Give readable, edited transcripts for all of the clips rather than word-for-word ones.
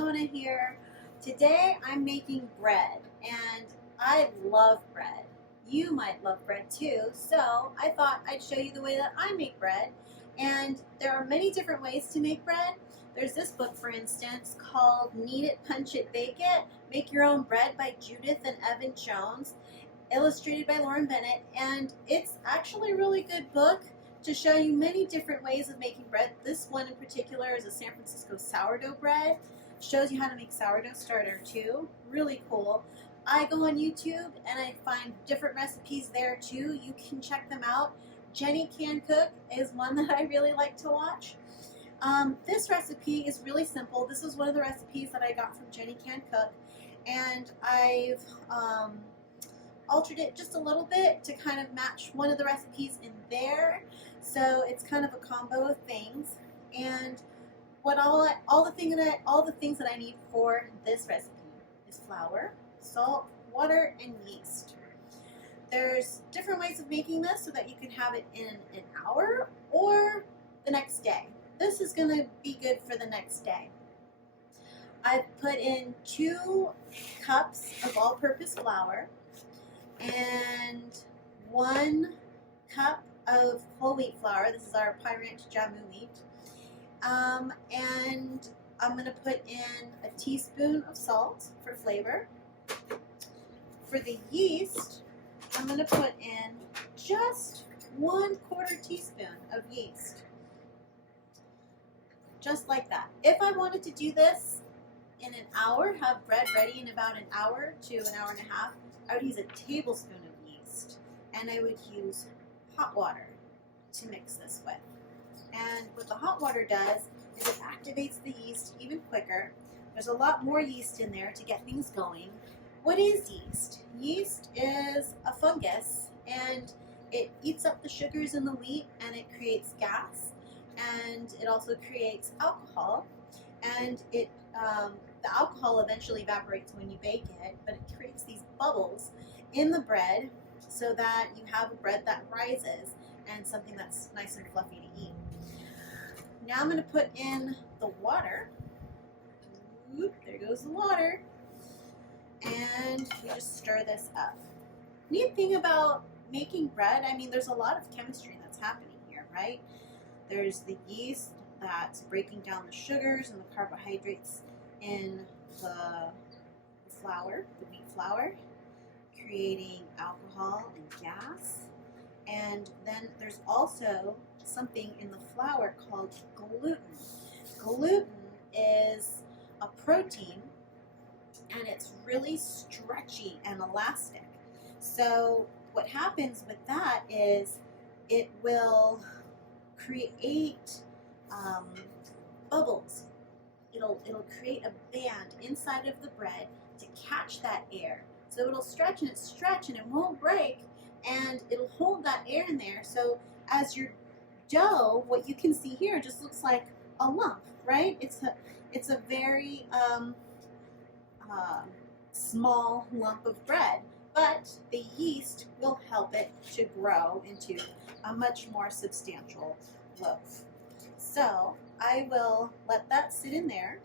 Mona here. Today I'm making bread and I love bread. You might love bread too, so I thought I'd show you the way that I make bread. And there are many different ways to make bread. There's this book, for instance, called Knead It, Punch It, Bake It, Make Your Own Bread by Judith and Evan Jones, illustrated by Lauren Bennett, and it's actually a really good book to show you many different ways of making bread. This one in particular is a San Francisco sourdough bread. Shows you how to make sourdough starter too. Really cool. I go on YouTube and I find different recipes there too. You can check them out. Jenny Can Cook is one that I really like to watch. This recipe is really simple. This is one of the recipes that I got from Jenny Can Cook, and I've altered it just a little bit to kind of match one of the recipes in there. So it's kind of a combo of things. And what all the things that I need for this recipe is flour, salt, water, and yeast. There's different ways of making this so that you can have it in an hour or the next day. This is going to be good for the next day. I've put in 2 cups of all-purpose flour and 1 cup of whole wheat flour. This is our Pie Ranch Jamu wheat. And I'm going to put in a teaspoon of salt for flavor. For the yeast, I'm going to put in just 1/4 teaspoon of yeast. Just like that. If I wanted to do this in an hour, have bread ready in about an hour to an hour and a half, I would use a tablespoon of yeast, and I would use hot water to mix this with. And what the hot water does is it activates the yeast even quicker. There's a lot more yeast in there to get things going. What is yeast? Yeast is a fungus, and it eats up the sugars in the wheat, and it creates gas, and it also creates alcohol, and the alcohol eventually evaporates when you bake it, but it creates these bubbles in the bread so that you have a bread that rises and something that's nice and fluffy to eat. Now I'm going to put in the water. Oop, there goes the water. And we just stir this up. Neat thing about making bread, I mean, there's a lot of chemistry that's happening here, right? There's the yeast that's breaking down the sugars and the carbohydrates in the flour, the wheat flour, creating alcohol and gas. And then there's also something in the flour called gluten. Gluten is a protein, and it's really stretchy and elastic. So what happens with that is it will create bubbles. It'll create a band inside of the bread to catch that air. So it'll stretch and it won't break, and it'll hold that air in there. So as your dough, what you can see here just looks like a lump, right? It's a very small lump of bread, but the yeast will help it to grow into a much more substantial loaf. So I will let that sit in there,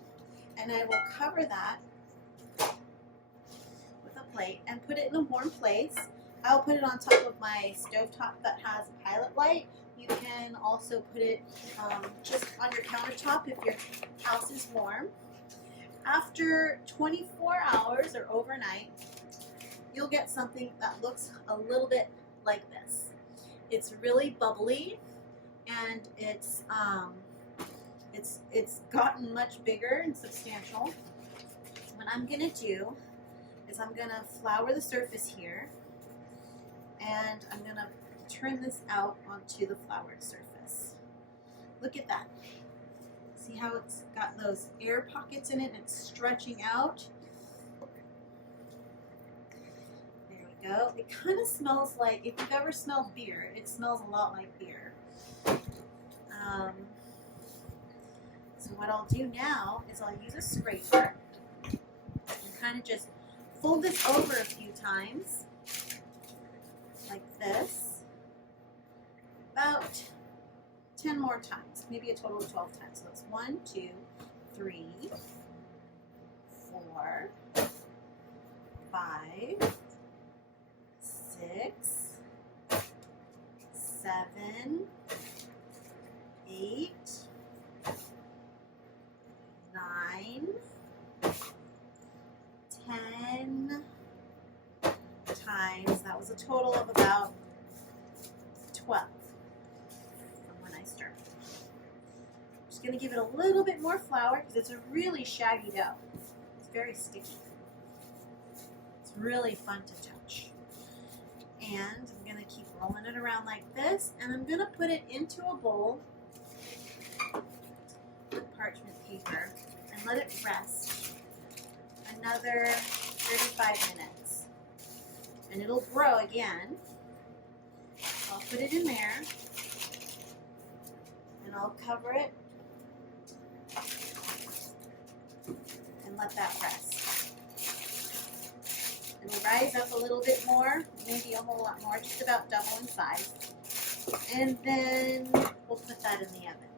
and I will cover that with a plate and put it in a warm place. I'll put it on top of my stovetop that has a pilot light. You can also put it just on your countertop if your house is warm. After 24 hours or overnight, you'll get something that looks a little bit like this. It's really bubbly, and it's gotten much bigger and substantial. What I'm gonna do is I'm gonna flour the surface here, and I'm gonna turn this out onto the floured surface. Look at that. See how it's got those air pockets in it and it's stretching out? There we go. It kind of smells like, if you've ever smelled beer, it smells a lot like beer. So what I'll do now is I'll use a scraper and kind of just fold this over a few times, like this, about 10 more times, maybe a total of 12 times. So it's 1, 2, 3, 4, 5, 6, 7, 8, 9, 10 times. That was a total of about 12 from when I started. I'm just going to give it a little bit more flour because it's a really shaggy dough. It's very sticky. It's really fun to touch. And I'm going to keep rolling it around like this, and I'm going to put it into a bowl with parchment paper and let it rest another 35 minutes. And it'll grow again. I'll put it in there, and I'll cover it and let that rest. It'll rise up a little bit more, maybe a whole lot more, just about double in size. And then we'll put that in the oven.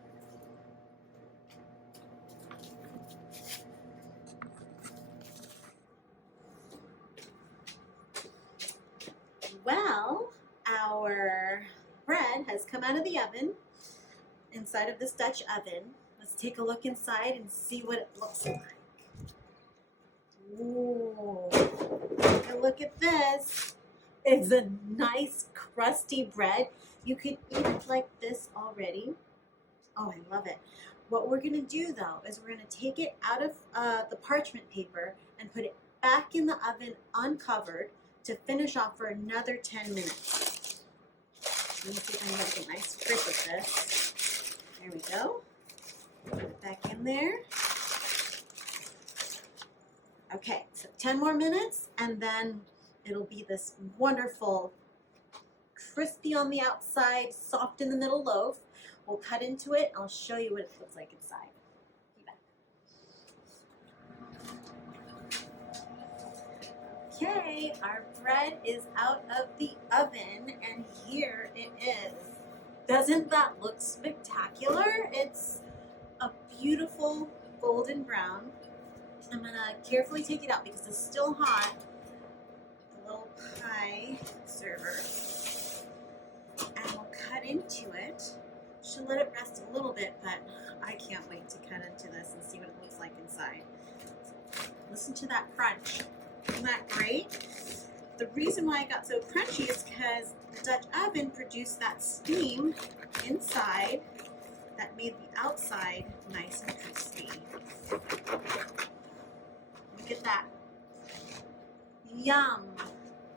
Well, our bread has come out of the oven, inside of this Dutch oven. Let's take a look inside and see what it looks like. Ooh, look at this. It's a nice crusty bread. You could eat it like this already. Oh, I love it. What we're gonna do though is we're gonna take it out of the parchment paper and put it back in the oven uncovered to finish off for another 10 minutes. Let me see if I can get a nice grip with this. There we go. Put it back in there. Okay, so 10 more minutes, and then it'll be this wonderful, crispy on the outside, soft in the middle loaf. We'll cut into it. I'll show you what it looks like inside. Be back. Okay, our bread is out of the oven, and here it is. Doesn't that look spectacular? It's a beautiful golden brown. I'm gonna carefully take it out because it's still hot. The little pie server. And we'll cut into it. Should let it rest a little bit, but I can't wait to cut into this and see what it looks like inside. Listen to that crunch. Isn't that great? The reason why it got so crunchy is because the Dutch oven produced that steam inside that made the outside nice and crispy. Look at that. Yum.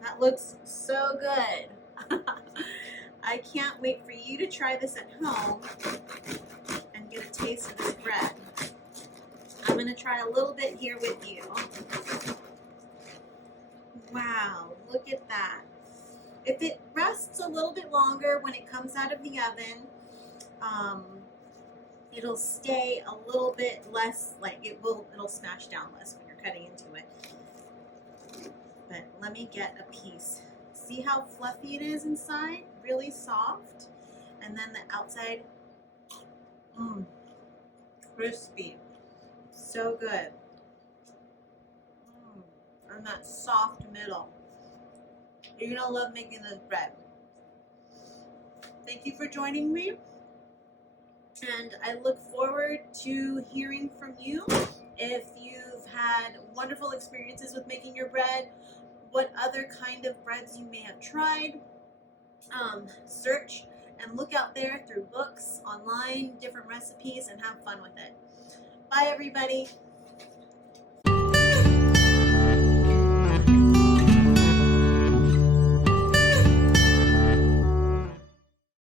That looks so good. I can't wait for you to try this at home and get a taste of this bread. I'm going to try a little bit here with you. Wow, look at that. If it rests a little bit longer when it comes out of the oven, it'll stay a little bit less, like it'll smash down less when you're cutting into it. But let me get a piece. See how fluffy it is inside? Really soft. And then the outside, crispy. So good. And that soft middle. You're gonna love making this bread. Thank you for joining me. And I look forward to hearing from you. If you've had wonderful experiences with making your bread, what other kind of breads you may have tried, search and look out there through books, online, different recipes, and have fun with it. Bye, everybody.